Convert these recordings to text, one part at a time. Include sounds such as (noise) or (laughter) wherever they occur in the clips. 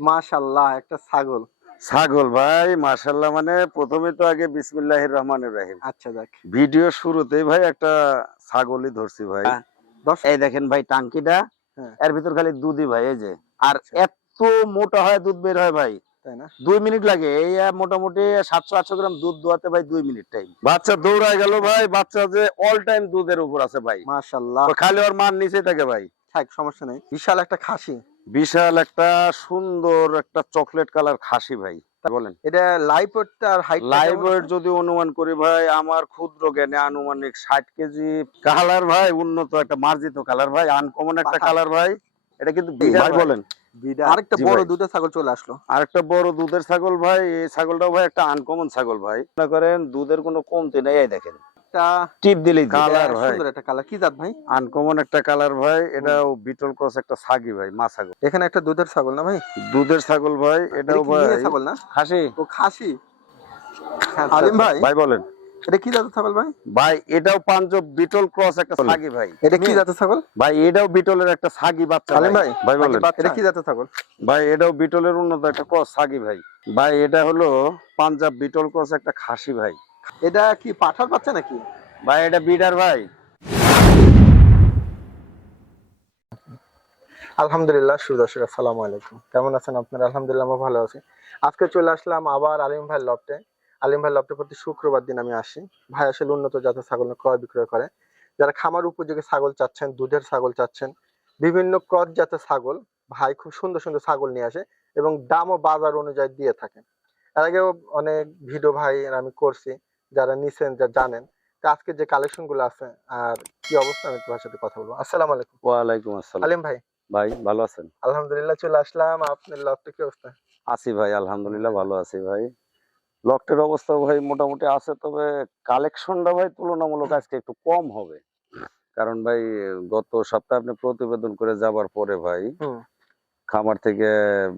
মাশাল্লাহ একটা ছাগল। ছাগল ভাই মাশাল্লাহ মানে প্রথমে তো আগে বিসমিল্লাহির রহমানির রহিম আচ্ছা দেখ। ভিডিও শুরুতেই ভাই একটা ছাগলই ধরছি ভাই। এই দেখেন ভাই টাঙ্কিটা হ্যাঁ। এর ভিতর খালি দুধই ভাই এই যে। আর আচ্ছা। এত মোটা হয় দুধ বের হয় ভাই। তাই না? দুই মিনিট লাগে। এই মোটামুটি সাতশো আটশো গ্রাম দুধ দোয়াতে ভাই দুই মিনিট টাইম বাচ্চা দৌড়ায় গেল ভাই বাচ্চা যে অল টাইম দুধের উপর আছে ভাই। মাশাল্লাহ। খালি ওর মান নিচে থাকে ভাই। থাক সমস্যা নেই। বিশাল একটা খাসি। বিশাল একটা সুন্দর একটা চকলেট কালার খাসি ভাই বলেন। এটা লাইভ ওয়েটটা আর হাইট লাইভ যদি অনুমান করি ভাই আমার ক্ষুদ্র জ্ঞানে আনুমানিক ষাট কেজি কালার ভাই উন্নত একটা মার্জিত কালার ভাই আনকমন একটা কালার ভাই। এটা কিন্তু ভাই। বলেন। আরেকটা বড় দুধের ছাগল চলে আসলো। আরেকটা বড় দুধের ছাগল ভাই এই ছাগলটাও ভাই একটা আনকমন ছাগল ভাই। মনে করেন দুধের কোনো কমতি নেই দেখেন। একটা টিপ দিলেই কালার ভাই। সুন্দর একটা কালার। কি জাত ভাই? আনকমন একটা কালার ভাই। এটাও বিটল ক্রস একটা ছাগি ভাই মা ছাগল। এখানে একটা দুধের ছাগল না ভাই? দুধের ছাগল ভাই এটাও ভাই। ছাগল না? খাসি। ও খাসি। আলিম ভাই? ভাই বলেন। এটা কি জাতের ছাগল ভাই? ভাই এটাও পাঞ্জাব বিটল ক্রস একটা ছাগি ভাই। এটা কি জাতের ছাগল? ভাই এটাও বিটলের একটা ছাগি বাচ্চা আলিম ভাই। ভাই? বলেন। এটা কি জাতের ছাগল? ভাই এটাও বিটলের উন্নত একটা ক্রস ছাগি ভাই। ভাই এটা হলো পাঞ্জাব বিটল ক্রস একটা খাসি ভাই। এটা কি পাঠার বাচ্চা নাকি? ভাই এটা বিডার ভাই। আলহামদুলিল্লাহ সুদর্শক আসসালামু আলাইকুম। কেমন আছেন আপনারা? আলহামদুলিল্লাহ আমরা ভালো আছি। আজকে চলে আসলাম আবার আলিম ভাই লফটে আলিম ভাই লফটে প্রতি শুক্রবার দিন আমি আসি। ভাই আসলে উন্নত জাতের ছাগল ক্রয় বিক্রয় করে। যারা খামার উপযোগী ছাগল চাচ্ছেন দুধের ছাগল চাচ্ছেন বিভিন্ন ক্রস জাতের ছাগল ভাই খুব সুন্দর সুন্দর ছাগল নিয়ে আসে এবং দামও বাজার অনুযায়ী দিয়ে থাকে। এর আগেও অনেক ভিডিও ভাই আমি করছি। যারা নিছেন যা জানেন আজকে যে কালেকশনগুলো আছে আর কি অবস্থা আমি তোমার সাথে কথা বলব। আসসালামু আলাইকুম। ওয়ালাইকুম আসসালাম। আলিম ভাই। ভাই ভালো আছেন? আলহামদুলিল্লাহ চলে আসলাম। আপনার লফটে কি অবস্থা? আছি ভাই আলহামদুলিল্লাহ ভালো আছি ভাই। লকটের অবস্থা ভাই মোটামুটি আছে তবে কালেকশনটা ভাই তুলনামূলক আজকে একটু কম হবে। কারণ ভাই গত সপ্তাহে আপনি প্রতিবেদন করে যাবার পরে ভাই। খামার থেকে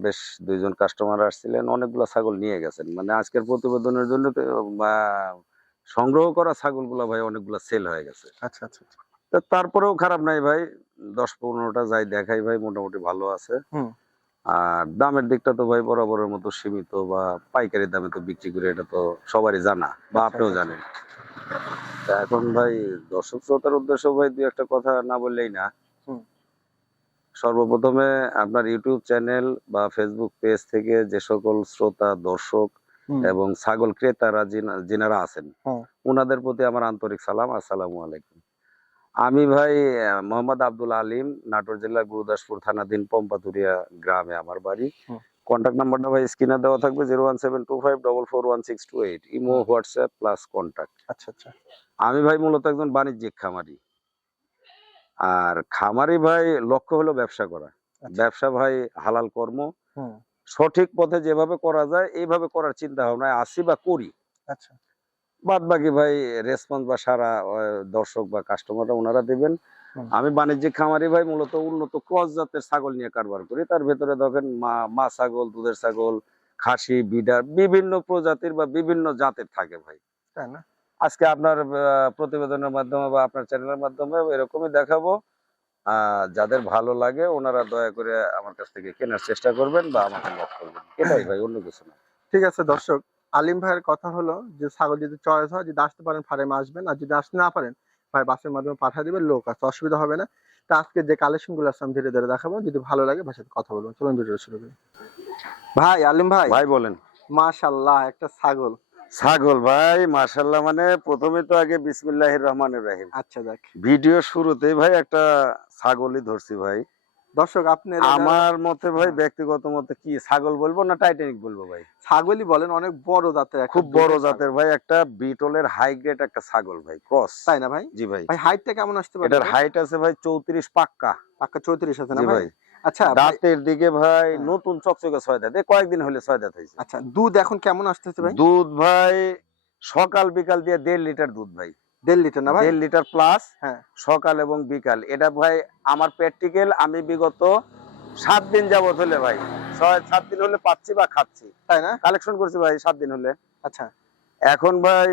বেশ দুইজন কাস্টমার আসছিলেন অনেকগুলা ছাগল নিয়ে গেছেন মানে আজকের প্রতিবেদনের জন্য সংগ্রহ করা ছাগলগুলা ভাই অনেকগুলা সেল হয়ে গেছে আচ্ছা আচ্ছা আচ্ছা। তা তারপরেও খারাপ নাই ভাই দশ পনেরোটা যাই দেখাই ভাই মোটামুটি ভালো আছে আর দামের দিকটা তো ভাই বরাবরের মতো সীমিত বা পাইকারি দামে তো বিক্রি করে এটা তো সবারই জানা বা আচ্ছা, আপনিও আচ্ছা। জানেন তা এখন ভাই দর্শক শ্রোতার উদ্দেশ্য ভাই দুই একটা কথা না বললেই না। সর্বপ্রথমে আপনার ইউটিউব চ্যানেল বা ফেসবুক পেজ থেকে যে সকল শ্রোতা দর্শক এবং ছাগল ক্রেতারা যিনারা আছেন। ওনাদের প্রতি আমার আন্তরিক সালাম আসসালামু আলাইকুম। আমি ভাই মোহাম্মদ আব্দুল আলিম নাটোর জেলার গুরুদাসপুর থানাধীন পম্পাতুরিয়া গ্রামে আমার বাড়ি। কন্ট্যাক্ট নাম্বারটা ভাই স্ক্রিনে দেওয়া থাকবে zero one seven two five double four one six two eight imo WhatsApp plus contact আচ্ছা আচ্ছা। আমি ভাই মূলত একজন বাণিজ্যিক খামারি। আর খামারি ভাই লক্ষ্য হলো ব্যবসা করা। আচ্ছা। ব্যবসা ভাই হালাল কর্ম। সঠিক পথে যেভাবে করা যায় এইভাবে করার চিন্তা ভাবনায় আসি বা করি। আচ্ছা। বাদ বাকি ভাই রেসপন্স বা সারা দর্শক বা কাস্টমাররা ওনারা দিবেন। আমি বাণিজ্যিক খামারি ভাই মূলত উন্নত ক্রস জাতের ছাগল নিয়ে কারবার করি। তার ভেতরে দেখেন মা মা ছাগল দুধের ছাগল খাসি বিডার বিভিন্ন প্রজাতির বা বিভিন্ন জাতের থাকে ভাই। তাই না? আজকে আপনার আহ, প্রতিবেদনের মাধ্যমে বা আপনার চ্যানেলের মাধ্যমে এরকমই দেখাবো। যাদের ভালো লাগে ওনারা দয়া করে আমার কাছ থেকে কেনার চেষ্টা করবেন বা আমাকে লক করবেন। এটাই ভাই অন্য কিছু না। ঠিক আছে দর্শক আলিম ভাইয়ের কথা হলো যে ছাগল যদি চয়েস হয় যদি আসতে পারেন ফার্মে আসবেন আর যদি আসতে না পারেন ভাই বাসের মাধ্যমে পাঠিয়ে দিবেন লোক আছে অসুবিধা হবে না। তা আজকে যে কালেকশনগুলো আছে আমি ধীরে ধীরে দেখাবো। যদি ভালো লাগে ভাইয়ের সাথে কথা বলব। চলুন ভিডিও শুরু করি। ভাই আলিম ভাই। ভাই বলেন। মাশাল্লাহ একটা ছাগল। ছাগল ভাই মার্শাল্লাহ মানে প্রথমে তো আগে বিসমিল্লাহ রহমানির রাহিম। আচ্ছা দেখ ভিডিও শুরুতেই ভাই একটা ছাগলই ধরছি ভাই। দর্শক আপনি আমার মতে ভাই হ্যাঁ। ব্যক্তিগত মতে কি ছাগল বলব না টাইটানিক বলব ভাই? ছাগলই বলেন অনেক বড় জাতের খুব বড় জাতের ভাই একটা বিটলের হাই গ্রেড একটা ছাগল ভাই ক্রস ছাগল। তাই না ভাই? জি ভাই। ভাই হাইটটা কেমন আসতে পারে? এটার হাইট আছে ভাই চৌত্রিশ পাক্কা। পাক্কা চৌত্রিশ আছে না ভাই। আচ্ছা দাঁতের দিকে ভাই হ্যাঁ। নতুন চকচকে ছয় দাঁত। কয়েকদিন হলে ছয় দাঁত হয়েছে। আচ্ছা দুধ এখন কেমন আসতেছে ভাই? দুধ ভাই সকাল বিকাল দিয়ে দেড় লিটার দুধ ভাই। দেড় লিটার না ভাই? দেড় লিটার প্লাস হ্যাঁ। সকাল এবং বিকাল। এটা ভাই আমার প্র্যাকটিক্যাল আমি বিগত সাত দিন যাবত হলে ভাই ছয় সাত দিন হলে পাচ্ছি বা খাচ্ছি। তাই না? কালেকশন করছি ভাই সাত দিন হলে। আচ্ছা। এখন ভাই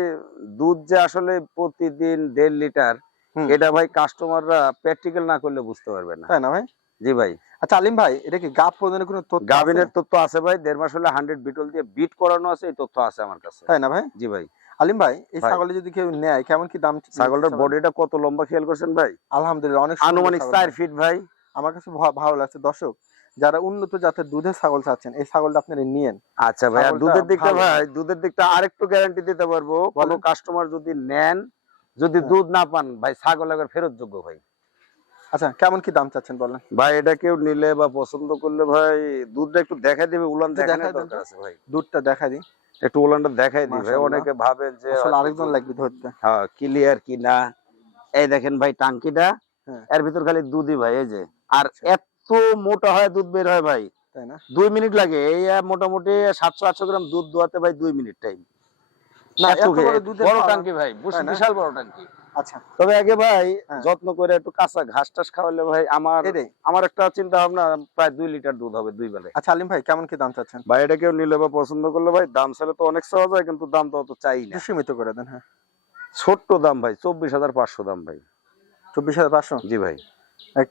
দুধ যে আসলে প্রতিদিন দেড় লিটার এটা ভাই কাস্টমাররা প্র্যাকটিক্যাল না করলে বুঝতে পারবে না। তাই না ভাই? জি ভাই। আচ্ছা আলিম ভাই এটা কি গাপ প্রদানের কোনো তথ্য গাভিনের তথ্য আছে ভাই দেড় মাস হলে হান্ড্রেড বিটল দিয়ে বিট করানো আছে এই তথ্য আছে আমার কাছে। তাই না ভাই? জি ভাই। আলিম ভাই এই ভাই। ছাগলটা যদি কেউ নেয় কেমন কি দাম ছাগলটার বডিটা কত লম্বা খেয়াল করছেন ভাই? আলহামদুলিল্লাহ অনেক আনুমানিক চার। ফিট ভাই। আমার কাছে ভালো লাগছে। দর্শক যারা উন্নত জাতের দুধের ছাগল চাচ্ছেন এই ছাগলটা আপনারা নিয়েন। আচ্ছা ভাই আর দুধের দিকটা ভাই দুধের দিকটা আরেকটু গ্যারান্টি দিতে পারব। কোনো কাস্টমার যদি নেন যদি হ্যাঁ। দুধ না পান ভাই ছাগল একবার ফেরত যোগ্য ভাই। আচ্ছা কেমন কি দাম চাচ্ছেন বলেন? ভাই এটা কেউ নিলে বা পছন্দ করলে ভাই দুধটা একটু দেখাই দিবে উলান দেখানোর দরকার আছে ভাই। দুধটা দেখা দিই। একটু উলানটা দেখাই দিই ভাই অনেকে ভাবেন যে আসলে আরেকজন লাগবে ধরতে। হ্যাঁ ক্লিয়ার কি না? এই দেখেন ভাই টাঙ্কিটা হ্যাঁ। এর ভিতর খালি দুধই ভাই এই যে। আর আচ্ছা। এত মোটা হয় দুধ বের হয় ভাই তাই না? দুই মিনিট লাগে। এই মোটামুটি সাতশো আটশো গ্রাম দুধ দোয়াতে ভাই দুই মিনিট টাইম না বড় টাঙ্কি ভাই বিশাল বড় টাঙ্কি আচ্ছা। তবে আগে ভাই হ্যাঁ। যত্ন করে একটু কাঁচা ঘাস টাস খাওয়ালে ভাই আমার আমার একটা চিন্তা ভাবনা প্রায় দুই লিটার দুধ হবে দুই বেলায়। আচ্ছা আলিম ভাই কেমন কি দাম চাচ্ছেন? ভাই এটা কেউ নিলে বা পছন্দ করলে ভাই দাম ছাড়া তো অনেক সহজ হয় কিন্তু দাম তো অত চাই না। সীমিত করে দেন হ্যাঁ। ছোট্ট দাম ভাই চব্বিশ হাজার পাঁচশো দাম ভাই। চব্বিশ হাজার পাঁচশো? জি ভাই।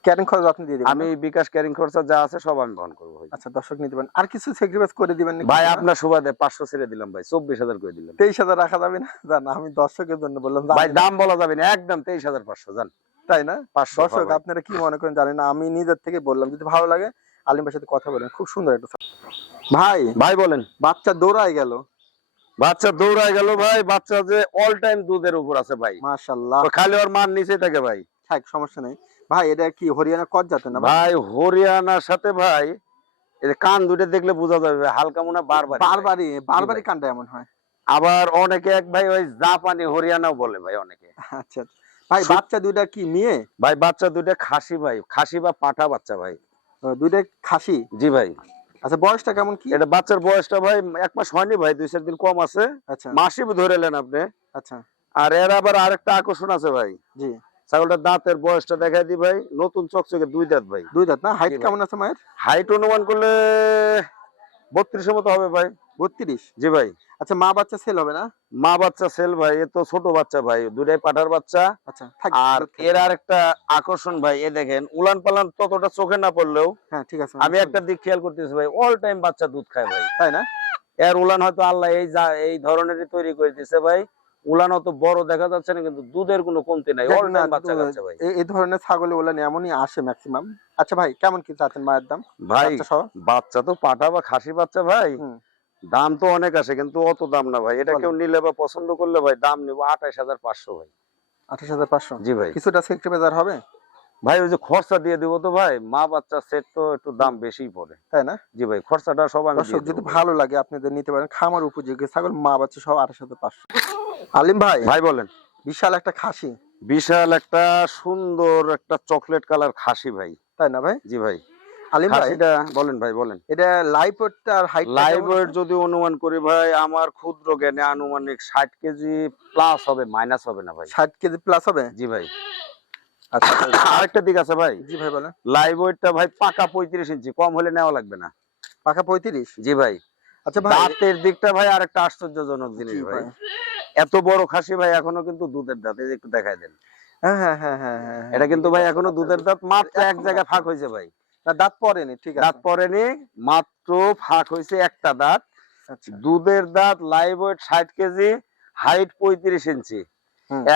ক্যারিং খরচ আপনি দিয়ে দিবেন আমি বিকাশ ক্যারিং খরচা যা আছে সব আমি বহন করব আচ্ছা দর্শক নিতে পারেন। আর কিছু স্যাক্রিফাইস করে দিবেন ভাই আপনার? সুবাদে পাঁচশো ছেড়ে দিলাম ভাই চব্বিশ হাজার করে দিলাম। তেইশ হাজার রাখা যাবে না? জান আমি দর্শকের জন্য বললাম ভাই দাম বলা যাবে না একদম তেইশ হাজার পাঁচশো জান। তাই না? পাঁচশো দর্শক আপনারা কি মনে করেন জানি না? আমি নিজের থেকে বললাম যদি ভালো লাগে আলিম ভাইয়ের সাথে কথা বলেন। খুব সুন্দর একটা ভাই ভাই বলেন। বাচ্চা দৌড়ায় গেল। বাচ্চা দৌড়ায় গেল ভাই বাচ্চা যে অল টাইম দুধের উপর আছে ভাই। মাশাল্লাহ তো খালি ওর মান নিচে থাকে ভাই। থাক সমস্যা নেই। ভাই এটা কি হরিয়ানা কত জাতের না ভাই? হরিয়ানার সাথে ভাই এই কান দুটো দেখলে বোঝা যাবে হালকা মনে বারবার বারবারই বারবারই কান্ডা এমন হয়। আবার অনেকে এক ভাই ওই জাপানি হরিয়ানাও বলে ভাই অনেকে। আচ্ছা আচ্ছা। ভাই বাচ্চা দুইটা কি মেয়ে? ভাই বাচ্চা দুইটা খাসি ভাই খাসি বা পাঠা বাচ্চা ভাই। দুইটা খাসি? জি ভাই। আচ্ছা বয়সটা কেমন কি? এটা বাচ্চার বয়সটা ভাই এক মাস হয়নি ভাই দুই চার দিন কম আছে। আচ্ছা। মাসি ধরে নেন আপনি। আচ্ছা। আর এর আবার আরেকটা আকর্ষণ আছে ভাই। জি। ছাগলটার দাঁতের বয়সটা দেখাই দি ভাই নতুন চকচকে দুই দাঁত ভাই। দুই দাঁত না? হাইট কেমন আছে মায়ের? হাইট অনুমান করলে বত্রিশের মতো হবে ভাই। বত্রিশ? জি ভাই। আচ্ছা মা বাচ্চা সেল হবে না? মা বাচ্চা সেল ভাই এ তো ছোট বাচ্চা ভাই দুটাই পাঠার বাচ্চা। আচ্ছা আর এর আর একটা আকর্ষণ ভাই এ দেখেন উলান পালান ততটা চোখে না পড়লেও হ্যাঁ ঠিক আছে আমি একটা দিক খেয়াল করতেছি ভাই অল টাইম বাচ্চা দুধ খায় ভাই। তাই না? এর উলান হয়তো আল্লাহ এই এই ধরনেরই তৈরি করে দিছে ভাই। উলান অত বড় দেখা যাচ্ছে না কিন্তু দুধের কোনো কমতি নাই। অল টাইম বাচ্চা দু- ভাই। এই ধরনের ছাগল এমনই আসে ম্যাক্সিমাম আচ্ছা ভাই কেমন কি চাচ্ছেন মায়ের দাম? ভাই বাচ্চা বাচ্চা তো পাঠা বা খাসি বাচ্চা ভাই। দাম তো অনেক আসে কিন্তু অত দাম না ভাই। এটা কেউ নিলে বা পছন্দ করলে ভাই দাম নেব আঠাশ হাজার পাঁচশো ভাই। আঠাশ হাজার পাঁচশো? জি ভাই। কিছুটা সেক্টর বাজার হবে? ভাই ওই যে খরচা দিয়ে দিব তো ভাই মা বাচ্চা সেট তো একটু দাম বেশি পড়ে। তাই না? জি ভাই খরচাটা সব আমি দর্শক যদি ভালো লাগে আপনাদের নিতে পারেন খামার উপযোগী ছাগল মা বাচ্চা সহ আঠাশ হাজার পাঁচশো। আলিম ভাই ভাই বলেন। বিশাল একটা খাসি। বিশাল একটা সুন্দর একটা চকলেট কালার খাসি ভাই। তাই না ভাই? জি ভাই। আলিম ভাই এটা বলেন ভাই বলেন। এটা লাইভ ওয়েটটা আর হাইট লাইভ ওয়েট যদি অনুমান করি ভাই আমার ক্ষুদ্র জ্ঞানে আনুমানিক ষাট কেজি প্লাস হবে মাইনাস হবে না ভাই। ষাট কেজি প্লাস হবে? জি ভাই। (coughs) আরেকটা দিক আছে ভাই। জি ভাই বলেন। লাইভ ওয়েটটা ভাই পাকা পঁয়ত্রিশ ইঞ্চি কম হলে নেওয়া লাগবে না। পাকা পঁয়ত্রিশ? জি ভাই। আচ্ছা ভাই দাঁতের দিকটা ভাই আরেকটা আশ্চর্যজনক জিনিস ভাই। ভাই। এত বড় খাসি ভাই এখনও কিন্তু দুধের দাঁত এই একটু দেখাই দেন। হ্যাঁ হ্যাঁ হ্যাঁ এটা কিন্তু ভাই এখনও দুধের দাঁত মাত্র এক জায়গায় ফাঁক হয়েছে ভাই। দাঁত পড়েনি ঠিক আছে। দাঁত পরেনি মাত্র ফাঁক হয়েছে একটা দাঁত। আচ্ছা। দুধের দাঁত লাইভ ওয়েট ষাট কেজি হাইট পঁয়ত্রিশ ইঞ্চি।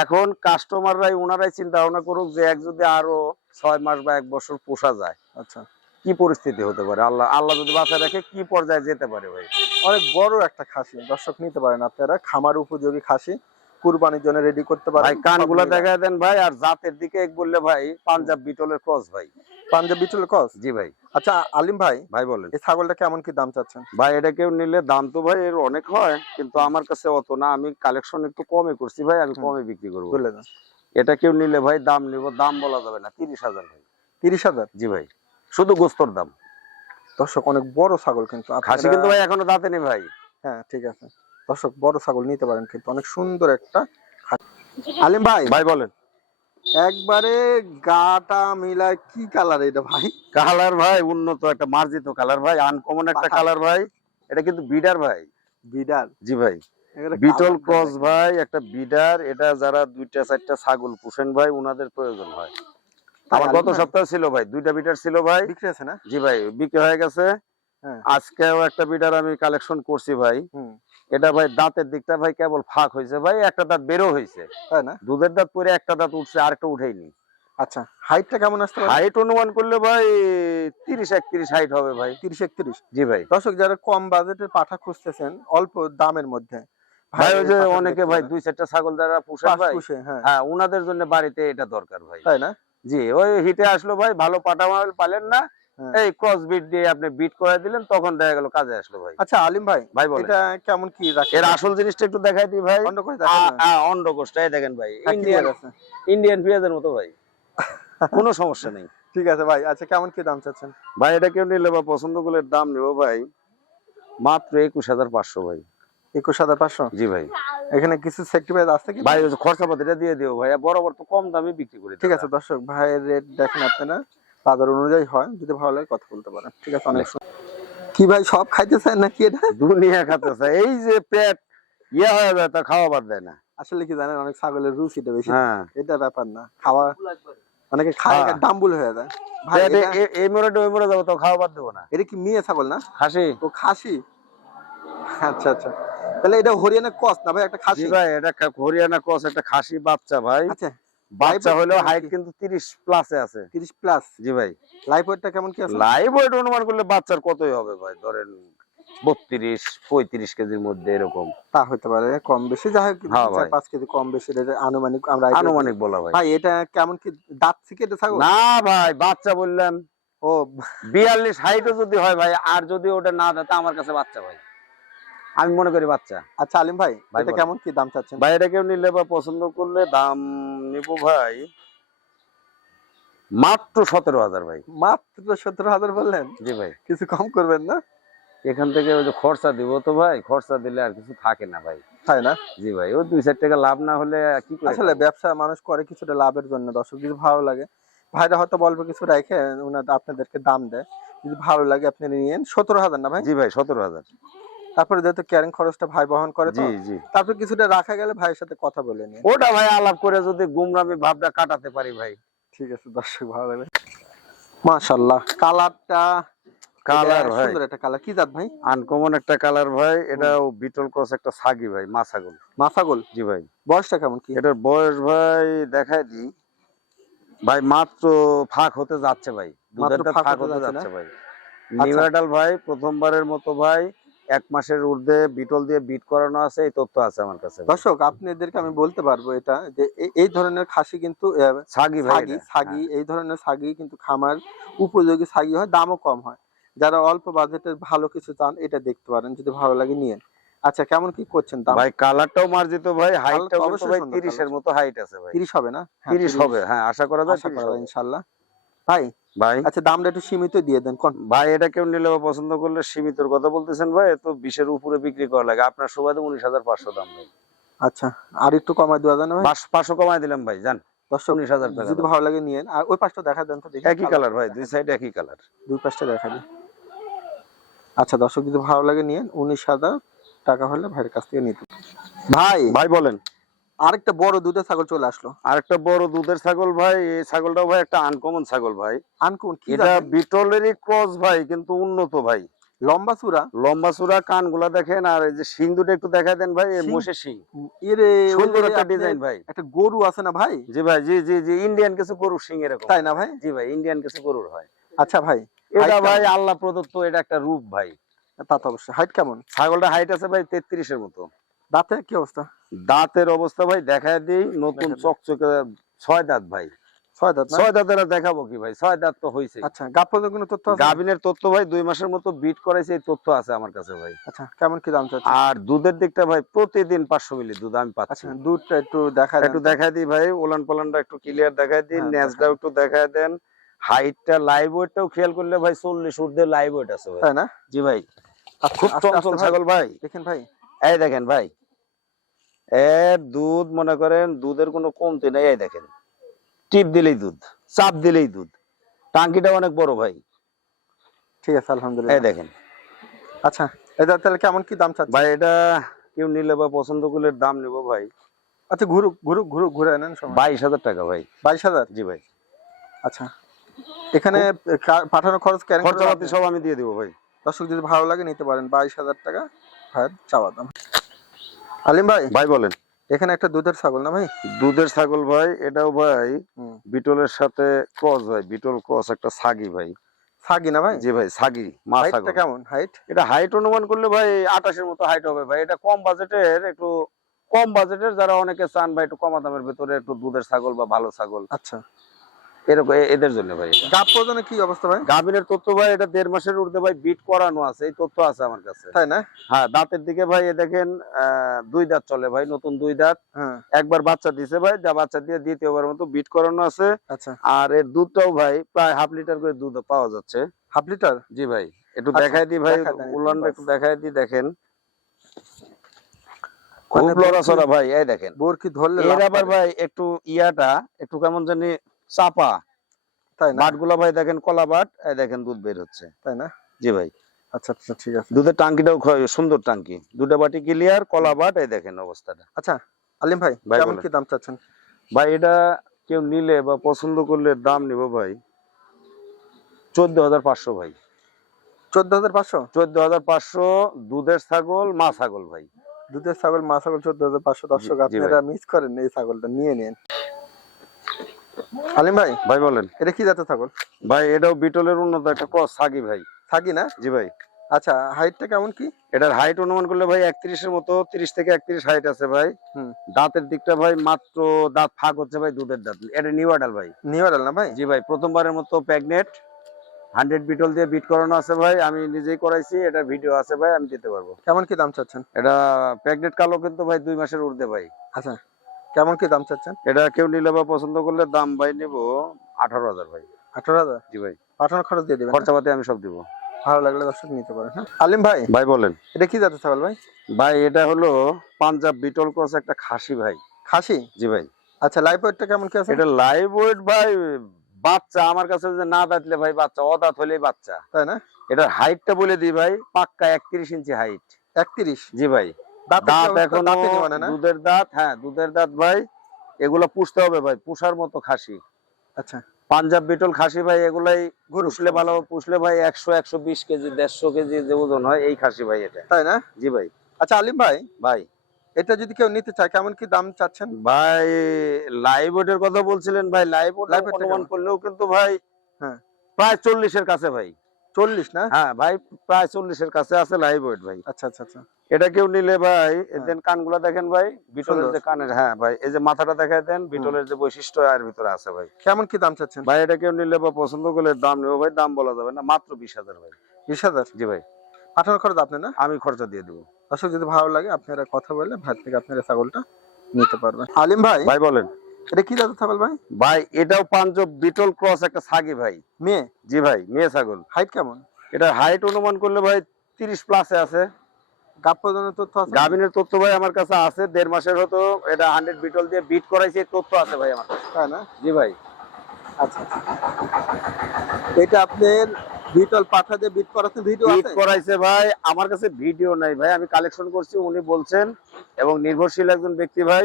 এখন কাস্টমাররাই ওনারাই চিন্তা ভাবনা করুক যে এক যদি আরও ছয় মাস বা এক বছর পোষা যায় আচ্ছা। কি পরিস্থিতি হতে পারে? আল্লাহ আল্লাহ যদি বাঁচায় রাখে কি পর্যায়ে যেতে পারে ভাই? অনেক বড় একটা খাসি। দর্শক নিতে পারেন আপনারা খামার উপযোগী খাসি। কুরবানির জন্য রেডি করতে পারেন ভাই কানগুলা সব মিলে। দেখা দেন ভাই আর জাতের দিকে এক বললে ভাই পাঞ্জাব বিটলের ক্রস ভাই। পাঞ্জাব বিটল কস জি ভাই। আচ্ছা আলিম ভাই ভাই বলেন। এই ছাগলটা কেমন কি দাম চাচ্ছেন? ভাই এটা কেউ নিলে দাম তো ভাই এর অনেক হয় কিন্তু আমার কাছে অত না আমি কালেকশন একটু কমে করছি ভাই আমি। কমে বিক্রি করব। এটা কেউ নিলে ভাই দাম নিব দাম বলা যাবে না তিরিশ হাজার ভাই। তিরিশ হাজার? জি ভাই শুধু গোস্তর দাম। দর্শক অনেক বড় ছাগল কিন্তু খাসি কিন্তু ভাই এখনও দাঁতে নেই ভাই। হ্যাঁ ঠিক আছে। দর্শক বড় ছাগল নিতে পারেন কিন্তু অনেক সুন্দর একটা। আলিম ভাই। ভাই বলেন। একবারে গাটা মিলায় কি কালার এটা ভাই? কালার ভাই উন্নত একটা মার্জিত কালার ভাই আনকমন একটা কালার ভাই। এটা কিন্তু বিডার ভাই। বিডার জি ভাই। বিটল ক্রস ভাই। একটা বিডার এটা যারা দুইটা চারটা ছাগল পুষেন ভাই উনাদের প্রয়োজন হয় আমার গত? সপ্তাহে ছিল ভাই দুইটা বিটার ছিল ভাই। বিক্রি আছে না? জি ভাই বিক্রি হয়ে গেছে। হ্যাঁ। আজকেও একটা বিটার আমি কালেকশন করছি ভাই। এটা ভাই দাঁতের দিকটা ভাই কেবল ফাঁক হয়েছে ভাই একটা দাঁত বেরো হয়েছে। তাই না? দুধের দাঁত পরে একটা দাঁত উঠছে আরেকটা উঠেইনি। আচ্ছা হাইটটা কেমন আসতে পারে? হাইট অনুমান করলে ভাই তিরিশ একত্রিশ হাইট হবে ভাই। তিরিশ একত্রিশ? জি ভাই। দর্শক যারা কম বাজেটের পাঠা খুঁজতেছেন অল্প দামের মধ্যে। ভাই ওই যে অনেকে ভাই দুই চারটা ছাগল দ্বারা পুষে ভাই হ্যাঁ। হ্যাঁ ওনাদের জন্য বাড়িতে এটা দরকার ভাই। তাই না? জি ওই হিটে আসলো ভাই ভালো পাটা মাল পালেন না হ্যাঁ। এই ক্রস বিট দিয়ে আপনি বিট করে দিলেন তখন দেখা গেল কাজে আসলো ভাই। আচ্ছা আলিম ভাই ভাই বলেন। এটা কেমন কি রাখেন এর আসল জিনিসটা একটু দেখাই দিই ভাই। করে দেখান না। অন্ডকোষটাই দেখেন ভাই হ্যাঁ, ইন্ডিয়ান আছে। ইন্ডিয়ান পেঁয়াজের মতো ভাই। (laughs) কোনো সমস্যা নেই। ঠিক আছে ভাই আচ্ছা কেমন কি দাম চাচ্ছেন? ভাই এটা কেউ নিলে বা পছন্দ করলে দাম নেব ভাই মাত্র একুশ হাজার পাঁচশো ভাই। একুশ হাজার পাঁচশো? জি ভাই। এখানে কিছু সেক্টিভাইজ আছে কি? ভাই খরচাপাতিটা দিয়ে দিও ভাই বরাবর তো কম দামে বিক্রি করি ঠিক আছে দর্শক ভাইয়ের রেট দেখেন আপনারা। বাজার অনুযায়ী হয় যদি ভালো লাগে কথা বলতে পারেন। ঠিক আছে অনেক কি ভাই সব খাইতেছেন নাকি এটা? দুনিয়া খাতেছে এই যে পেট ইয়ে হয়ে যায় তা খাওয়া বাদ দেয় না। আসলে কি জানেন অনেক ছাগলের রুচিটা বেশি। হ্যাঁ। এটা ব্যাপার না খাওয়া অনেকে খায় হ্যাঁ। ডাম্বুল হয়ে যায়। ভাই এই মোড়ে ওই মোড়ে যাব তো খাওয়া বাদ দেবো না। এটা কি মেয়ে ছাগল না? খাসি। ও খাসি? আচ্ছা আচ্ছা। তাহলে এটা হরিয়ানা কস না ভাই একটা খাসি? ভাই এটা হরিয়ানা ক্রস একটা খাসি বাচ্চা ভাই। আচ্ছা বাচ্চা হলেও হাইট? কিন্তু তিরিশ প্লাসে আছে। তিরিশ প্লাস জি ভাই। লাইফ ওয়েটটা কেমন কি আছে? লাইভ ওয়েট অনুমান করলে বাচ্চার কতই হবে ভাই? ধরেন বত্রিশ পঁয়ত্রিশ কেজির মধ্যে এরকম। তা হতে পারে কম বেশি। যাই হোক হ্যাঁ চার ভাই। পাঁচ কেজি কম বেশি আনুমানিক আমরা আনুমানিক বলা ভাই। ভাই এটা কেমন কি দাঁত থেকে এটা ছাগল? না ভাই বাচ্চা বললাম। ও। বিয়াল্লিশ হাইটও যদি হয় ভাই আর যদি ওটা না দেয় আমার কাছে বাচ্চা ভাই। আমি মনে করি বাচ্চা। আচ্ছা আলিম ভাই এটা কেমন কি দাম চাচ্ছেন? ভাই এটা কেউ নিলে বা পছন্দ করলে দাম নিব ভাই। মাত্র সতেরো হাজার ভাই। মাত্র সতেরো হাজার বললেন? জি ভাই। কিছু কম করবেন না? এখান থেকে ওই যে খরচা দিব তো ভাই খরচা দিলে আর কিছু থাকে না ভাই। তাই না? জি ভাই ও দুই চার টাকা লাভ না হলে কি করে আসলে ব্যবসা মানুষ করে কিছুটা লাভের জন্য দর্শক যদি ভালো লাগে। ভাইরা হয়তো বলবে কিছু রেখে ওনার আপনাদেরকে দাম দেয়। যদি ভালো লাগে আপনি নিয়েন সতেরো হাজার না ভাই? জি ভাই সতেরো হাজার। তারপরে যেহেতু ক্যারিং খরচটা ভাই বহন করে তো জি জি। তারপরে কিছুটা রাখা গেলে ভাইয়ের সাথে কথা বলে নিয়ে ওটা ভাই আলাপ করে যদি গুমরামি ভাবটা কাটাতে পারি ভাই। ঠিক আছে দর্শক ভালো লাগবে মাশাল্লাহ কালারটা কালার ভাই। সুন্দর একটা কালার। কি জাত ভাই? আনকমন একটা কালার ভাই এটাও বিটল ক্রস একটা ছাগি ভাই মাছাগল। মাছাগোল? জি ভাই। বয়সটা কেমন কি? এটার বয়স ভাই দেখাই দিই। ভাই মাত্র ফাঁক হতে যাচ্ছে ভাই। দুধের দাঁত ফাঁক হতে যাচ্ছে ভাই। নিউডাল ভাই প্রথমবার মতো ভাই এক মাসের ঊর্ধ্বে বিটল দিয়ে বিট করানো আছে এই তথ্য আছে আমার কাছে। দর্শক আপনাদেরকে আমি বলতে পারব এটা যে এই ধরনের খাসি কিন্তু ভাই ছাগি এটা। ছাগি এই ধরনের ছাগি কিন্তু খামার উপযোগী ছাগি হয় দামও কম হয় যারা অল্প বাজেটের ভালো কিছু চান এটা দেখতে পারেন যদি ভালো লাগে নিয়ে আচ্ছা কেমন কি করছেন দাম ভাই কালারটাও মার্জিত ভাই হাইটটা অবশ্যই ভাই সুন্দর তিরিশের colour। মতো হাইট আছে ভাই তিরিশ হবে না হ্যাঁ, তিরিশ হবে হ্যাঁ আশা করা যায় 30। ইনশাল্লাহ ভাই ভাই? আচ্ছা দামটা একটু সীমিত দিয়ে দেন। ভাই এটা কেউ নিলে পছন্দ করলে সীমিতর কথা বলতেছেন ভাই তো বিশের উপরে বিক্রি করা লাগে। আপনার সুবাদে উনিশ হাজার পাঁচশো দাম ভাই। আচ্ছা আর একটু কমায় দেওয়া পাঁচশো কমায় দিলাম ভাই জান দর্শক উনিশ হাজার টাকা যদি ভালো লাগে নিয়েন। আর ওই পাশটা দেখা দেন তো একই কালার। ভাই দুই সাইড একই কালার। দুই পাশটা দেখা আচ্ছা দর্শক যদি ভালো লাগে নিয়েন উনিশ হাজার টাকা হলে ভাইয়ের কাছ থেকে নিতে ভাই ভাই বলেন। আরেকটা বড় দুধের ছাগল চলে আসলো। আরেকটা বড় দুধের ছাগল ভাই এই ছাগলটাও ভাই একটা আনকমন ছাগল ভাই। আনকুন কি এটা? বিটলেরই ক্রস ভাই কিন্তু উন্নত ভাই। লম্বা চূড়া? লম্বা চূড়া কানগুলা দেখেন আর এই যে শিং দুটো একটু দেখা দেন ভাই এই শিং? মোষের শিং। এরে সুন্দর একটা ডিজাইন ভাই। একটা গরু আছে না ভাই? জি ভাই জি জি জি ইন্ডিয়ান কিছু গরুর শিং এরকম। তাই না ভাই? জি ভাই ইন্ডিয়ান কিছু গরুর হয়। আচ্ছা ভাই এটা ভাই আল্লাহ প্রদত্ত এটা একটা রূপ ভাই। তা তো অবশ্যই হাইট কেমন? ছাগলটা হাইট আছে ভাই তেত্রিশের মতো। দাঁতে কি অবস্থা? দাঁতের অবস্থা ভাই দেখায় দিই নতুন চকচকে ছয় দাঁত ভাই। ছয় দাঁত ছয় দাঁতের দেখাবো কি ভাই ছয় দাঁত তো হয়েছে আচ্ছা কোনো তথ্য আছে? তথ্য ভাই দুই মাসের মতো বিট করাইছে এই তথ্য আছে আমার কাছে ভাই। আচ্ছা কেমন কি দাম চাচ্ছে আর দুধের দিকটা ভাই প্রতিদিন পাঁচশো মিলি দুধ আমি পাচ্ছি। আচ্ছা দুধটা একটু দেখা একটু দিই ভাই ওলান পালানটা একটু ক্লিয়ার দিই হ্যাঁ, ন্যাচটাও একটু দেখাই দেন। হাইটটা লাইভ ওয়েটটাও খেয়াল করলে ভাই চল্লিশ ঊর্ধ্বে লাইভ ওয়েট আছে ভাই। তাই না? জি ভাই। খুব চঞ্চল ছাগল ভাই। দেখেন ভাই। এই দেখেন ভাই এর দুধ মনে করেন দুধের কোনো কমতি নেই এই দেখেন। টিপ দিলেই দুধ চাপ দিলেই দুধ। টাঙ্কিটা অনেক বড় ভাই। ঠিক আছে আলহামদুলিল্লাহ। এই দেখেন। আচ্ছা এটা তাহলে কেমন কি দাম চাচ্ছে ভাই এটা কেউ নিলে বা পছন্দ করলে দাম নেব ভাই। আচ্ছা ঘুরুক ঘুরুক ঘুরুক ঘুরে নেন বাইশ হাজার টাকা ভাই। বাইশ হাজার? জি ভাই। আচ্ছা এখানে পাঠানো খরচ খরচাপাতি সব আমি দিয়ে দেবো ভাই। দর্শক যদি ভালো লাগে নিতে পারেন। বাইশ হাজার টাকা ভাইয়ের চাওয়া দাম। আলিম ভাই। ভাই বলেন। এখানে একটা দুধের ছাগল না ভাই? দুধের ছাগল ভাই এটাও ভাই বিটলের সাথে ক্রস ভাই বিটল ক্রস একটা সাগি ভাই। ছাগি না ভাই? জি ভাই সাগি মা ছাগল। কেমন? হাইট এটা হাইট অনুমান করলে ভাই আঠাশের মতো হাইট হবে ভাই। এটা কম বাজেটের একটু কম বাজেটের যারা অনেকে চান ভাই একটু কম দামের ভিতরে একটু দুধের ছাগল বা ভালো ছাগল। আচ্ছা। এরকম এদের জন্য ভাই কি অবস্থা ভাই? তথ্য ভাই এটা দেড় মাসের ভাই বিট করানো আছে এই তথ্য আছে আমার কাছে। তাই না? হ্যাঁ দাঁতের দিকে ভাই এ দেখেন দুই দাঁত চলে ভাই নতুন দুই দাঁত। হ্যাঁ। একবার বাচ্চা দিছে ভাই যা বাচ্চা দিয়ে দ্বিতীয়বার মতো বিট করানো আছে। আচ্ছা। আর এর দুধটাও ভাই প্রায় হাফ লিটার করে দুধ পাওয়া যাচ্ছে। Half litre? জি ভাই একটু আচ্ছা, দেখাই দিই ভাই একটু উলানটা বাস। একটু দেখাই দিই দেখেন। খুব মানে লড়াচড়া ভাই এই দেখেন। বোর কি ধরলে এর আবার ভাই একটু ইয়াটা একটু কেমন জানি চাপা। তাই না? বাটগুলা ভাই দেখেন কলা বাট এই দেখেন দুধ বের হচ্ছে। তাই না? জি ভাই। আচ্ছা আচ্ছা ঠিক আছে। দুধের টাঙ্কিটাও সুন্দর টাঙ্কি। দুটা বাটি ক্লিয়ার কলা বাট এই দেখেন অবস্থাটা। আচ্ছা আলিম ভাই কেমন কি দাম চাচ্ছেন? ভাই এটা কেউ নিলে বা পছন্দ করলে দাম নিব ভাই। চোদ্দ হাজার পাঁচশো ভাই। চোদ্দ হাজার পাঁচশো? চোদ্দ হাজার পাঁচশো দুধের ছাগল মা ছাগল ভাই। দুধের ছাগল মা ছাগল চোদ্দ হাজার পাঁচশো দর্শক আপনারা মিস করেন এই ছাগলটা নিয়ে নিন। আলিম ভাই ভাই বলেন। এটা কি জাতের ছাগল? ভাই এটাও বিটলের উন্নত একটা ক্রস সাগি ভাই। থাকি না? জি ভাই। আচ্ছা হাইটটা কেমন কি? এটার হাইট অনুমান করলে ভাই একত্রিশের মতো তিরিশ থেকে একত্রিশ হাইট আছে ভাই। দাঁতের দিকটা ভাই মাত্র দাঁত ফাঁক হচ্ছে ভাই দুধের দাঁত। এটা নিউ আডাল ভাই। নিউ আডাল না ভাই? জি ভাই প্রথমবারের মতো প্যাগনেট হান্ড্রেড বিটল দিয়ে বিট করানো আছে ভাই। আমি নিজেই করাইছি এটা ভিডিও আছে ভাই আমি দিতে পারব। কেমন কি দাম চাচ্ছেন? এটা প্যাগনেট কালো কিন্তু ভাই দুই মাসের ঊর্ধ্বে ভাই। আচ্ছা। কেমন কি দাম চাচ্ছেন? এটা কেউ নিলে বা পছন্দ করলে দাম ভাই নেব আঠারো হাজার ভাই। আঠারো হাজার? জি ভাই। পাঠানোর খরচ দিয়ে দেবেন খরচাপাতি আমি সব দিব। ভালো লাগলে দর্শক নিতে পারেন হ্যাঁ? আলিম ভাই ভাই বলেন। এটা কি জাতের ছাগল ভাই? ভাই এটা হলো পাঞ্জাব বিটল ক্রস একটা খাসি ভাই। খাসি? জি ভাই। আচ্ছা লাইফ ওয়েটটা কেমন কি আছে? এটা লাইভ ওয়েট ভাই বাচ্চা আমার কাছে যে না দাঁতলে ভাই বাচ্চা অদাঁত হলেই বাচ্চা। তাই না? এটার হাইটটা বলে দিই ভাই পাক্কা একত্রিশ ইঞ্চি হাইট একত্রিশ? জি ভাই। দাঁত এখন মানে দুধের দাঁত হ্যাঁ দুধের দাঁত ভাই এগুলা পুষতে হবে ভাই পুষার মতো খাসি। আচ্ছা। পাঞ্জাব বিটল খাসি ভাই এগুলাই পুষলে ভালো পুষলে ভাই একশো একশো বিশ কেজি দেড়শো কেজি যে ওজন হয় এই খাসি ভাই এটা। তাই না? জি ভাই। আচ্ছা আলিম ভাই ভাই। এটা যদি কেউ নিতে চায় কেমন কি দাম চাচ্ছেন? ভাই লাইভ ওয়েটের কথা বলছিলেন ভাই লাইভ ওয়েট Live weight টা অনুমান কেমন? করলেও কিন্তু ভাই হ্যাঁ। প্রায় চল্লিশের কাছে ভাই। চল্লিশ না? হ্যাঁ ভাই প্রায় চল্লিশের কাছে আছে লাইভ ওয়েট ভাই। আচ্ছা আচ্ছা আচ্ছা। এটা কেউ নিলে ভাই হ্যাঁ। দেন কানগুলা দেখেন ভাই বিটলের যে কানের হ্যাঁ ভাই এই যে মাথাটা দেখায় দেন বিটলের যে বৈশিষ্ট্য এর ভিতরে আছে ভাই। কেমন কি দাম চাচ্ছেন? ভাই এটা কেউ নিলে বা পছন্দ করলে দাম নেব ভাই দাম বলা যাবে না মাত্র বিশ হাজার ভাই। বিশ হাজার? জি ভাই। পাঠানোর খরচ আপনি না? আমি খরচা দিয়ে দেবো। দর্শক যদি ভালো লাগে আপনারা কথা বলে ভাই থেকে আপনারা ছাগলটা নিতে পারবেন। আলিম ভাই? ভাই বলেন। এটা কি জাতের ছাগল ভাই? ভাই এটাও পাঞ্জাব বিটল ক্রস একটা ছাগি ভাই। মেয়ে? জি ভাই মেয়ে ছাগল। হাইট কেমন? এটা হাইট অনুমান করলে ভাই তিরিশ প্লাসে আছে। তথ্য আছে? গাভিনের তথ্য ভাই আমার কাছে আছে দেড় মাসের হতো এটা হান্ড্রেড বিটল দিয়ে বিট করাইছে তথ্য আছে ভাই আমার তাই না? জি ভাই। আচ্ছা এটা আপনার বিটল পাঠা দিয়ে বিট করাতে ভিডিও বিট করাইছে ভাই আমার কাছে ভিডিও নাই ভাই আমি কালেকশন করছি উনি বলছেন এবং নির্ভরশীল একজন ব্যক্তি ভাই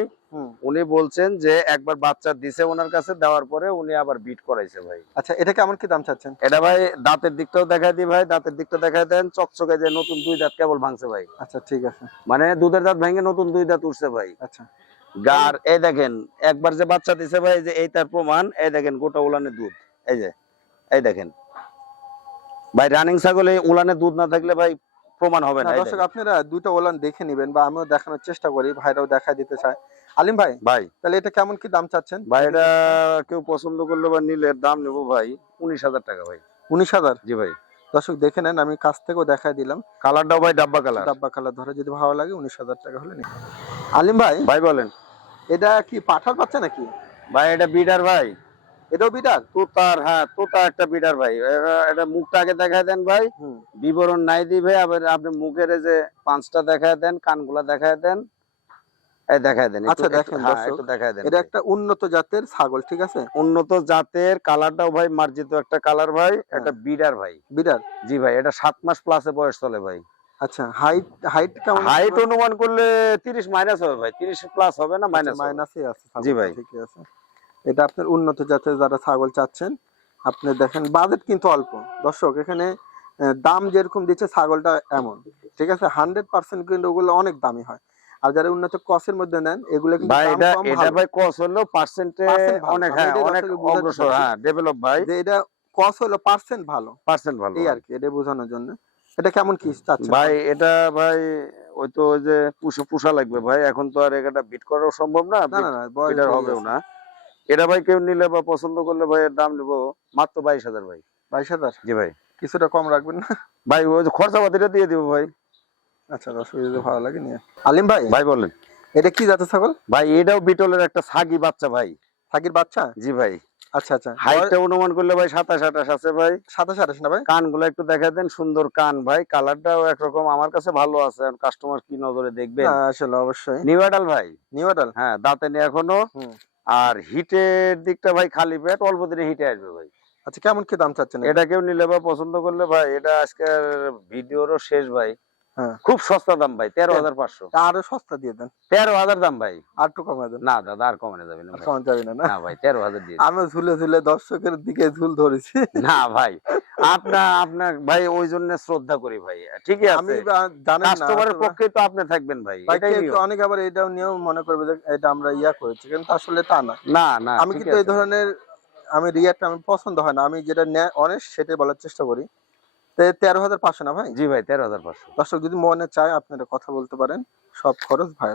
উনি বলছেন যে একবার বাচ্চা দিছে ওনার কাছে দেওয়ার পরে উনি আবার বিট করাইছে ভাই। আচ্ছা এটা কেমন কি দাম চাচ্ছেন? এটা ভাই দাঁতের দিকটাও দেখাই দিই ভাই দাঁতের দিকটা দেখাই দেন চকচকে যে নতুন দুই দাঁত কেবল ভাঙছে ভাই। আচ্ছা ঠিক আছে। মানে দুধের দাঁত ভেঙে নতুন দুই দাঁত উঠছে ভাই। আচ্ছা। গার এই দেখেন একবার যে বাচ্চা দিছে ভাই যে এই তার প্রমাণ এই দেখেন গোটা উলানের দুধ এই যে এই দেখেন। ভাই রানিং ছাগলে উলানে দুধ না থাকলে ভাই প্রমাণ হবে না, দর্শক। আপনারা দুটো ওলান দেখে নেবেন বা আমিও দেখানোর চেষ্টা করি ভাইরাও দেখা দিতে চায়। আলিম ভাই ভাই। তাহলে এটা কেমন কি দাম চাচ্ছেন? ভাই এটা কেউ পছন্দ করলে বা নিলে দাম নেব ভাই উনিশ হাজার টাকা ভাই। উনিশ হাজার? জি ভাই। দর্শক দেখে নেন আমি কাছ থেকেও দেখাই দিলাম। কালারটাও ভাই ডাব্বা কালার। ডাব্বা কালার ধরে যদি ভালো লাগে উনিশ হাজার টাকা হলে নিন। আলিম ভাই ভাই বলেন। এটা কি পাঠার বাচ্চা নাকি? ভাই এটা বিডার ভাই। এটাও বিটার তোতার হ্যাঁ তোতা একটা বিডার ভাই। এটা মুখটা আগে দেখায় দেন ভাই। বিবরণ নাই দিবে আবার আপনি মুখের যে পাঁচটা দেখায় দেন কানগুলা দেখায় দেন। দেখায় দেন আচ্ছা, দেখেন হ্যাঁ, একটু দেখায় দেন এটা একটা উন্নত জাতের ছাগল ঠিক আছে? উন্নত জাতের কালারটাও ভাই মার্জিত একটা কালার ভাই একটা বিডার ভাই। বিটার জি ভাই এটা সাত মাস প্লাসে বয়স চলে ভাই। আচ্ছা হাইট হাইট কেমন? হাইট অনুমান করলে তিরিশ মাইনাস হবে ভাই তিরিশ প্লাস হবে না মাইনাস মাইনাসই আছে জি ভাই। ঠিকই আছে। এটা আপনার উন্নত জাতের যারা ছাগল চাচ্ছেন আপনি দেখেন বাজেট কিন্তু অল্প। দর্শক এখানে দাম যেরকম দিচ্ছে ছাগলটা এমন ঠিক আছে? হান্ড্রেড পার্সেন্ট কিন্তু ওগুলো অনেক দামি হয়। আর যারা উন্নত কসের মধ্যে নেন এগুলো কিন্তু ভাই এটা এটা ভাই কস হলো পার্সেন্টে অনেক হ্যাঁ অনেক অগ্রসর হ্যাঁ ডেভেলপ ভাই। যে এটা কস হলো পার্সেন্ট ভালো। পার্সেন্ট ভালো এই আর কি এটা বোঝানোর জন্য। এটা কেমন কি চাচ্ছেন? ভাই এটা ভাই ওই তো ওই যে পুষে পুষা লাগবে ভাই। এখন তো আর এটা বিট করাও সম্ভব না হয়ে হবেও না। এটা ভাই কেউ নিলে বা পছন্দ করলে ভাই এর দাম নেব মাত্র বাইশ হাজার ভাই। বাইশ হাজার? জি ভাই। কিছুটা কম রাখবেন না? ভাই ওই যে খরচা পাতিটা দিয়ে দিব ভাই। আচ্ছা দর্শক যদি ভালো লাগে নিয়ে। আলিম ভাই? ভাই বলেন। এটা কি জাতের ছাগল? ভাই এটাও বিটলের একটা ছাগি বাচ্চা ভাই। থাকির বাচ্চা? জি ভাই। আচ্ছা আচ্ছা। হাইটটা অনুমান করলে ভাই সাতাশ আঠাশ আছে ভাই। সাতাশ আঠাশ না ভাই? কানগুলো একটু দেখা দেন সুন্দর কান ভাই। কালারটাও একরকম আমার কাছে ভালো আছে। কাস্টমার কি নজরে দেখবেন? না, আসলে অবশ্যই। নিউডাল ভাই। নিউ আডাল হ্যাঁ দাঁতে নেই এখনও। আর হিটের দিকটা ভাই খালি পেট অল্প দিনে হিটে আসবে ভাই। আচ্ছা কেমন কি দাম চাচ্ছেন? এটা? কেউ নিলে বা পছন্দ করলে ভাই এটা আজকের ভিডিওরও শেষ ভাই। খুব সস্তা দাম ভাই তেরো হাজার পাঁচশো। আরও সস্তা দিয়ে দেন। তেরো হাজার দাম ভাই। আর একটু কমে দেন। না দাদা আর কমানো যাবে না আর ভাই। কমে যাবে না ভাই তেরো হাজার দিয়ে আমি ঝুলে ঝুলে দর্শকের দিকে ঝুল ধরেছি। না ভাই আপনার আপনার ভাই ওই জন্য শ্রদ্ধা করি ভাই। ঠিকই আমি আছে। বা- জানেন না কাস্টমারের পক্ষে তো আপনি থাকবেন ভাই এটাই নিয়ম। অনেকে আবার এটাও নিয়েও মনে করবে যে এটা আমরা ইয়া করেছি কিন্তু আসলে তা না। না না আমি কিন্তু এই ধরনের আমি রিয়াক্ট আমি পছন্দ হয় না। আমি যেটা অনেস্ট সেটাই বলার চেষ্টা করি। তেরো হাজার পাঁচশো না ভাই? জি ভাই তেরো হাজার পাঁচশো। দর্শক যদি মনে চায় আপনারা কথা বলতে পারেন সব খরচ ভাই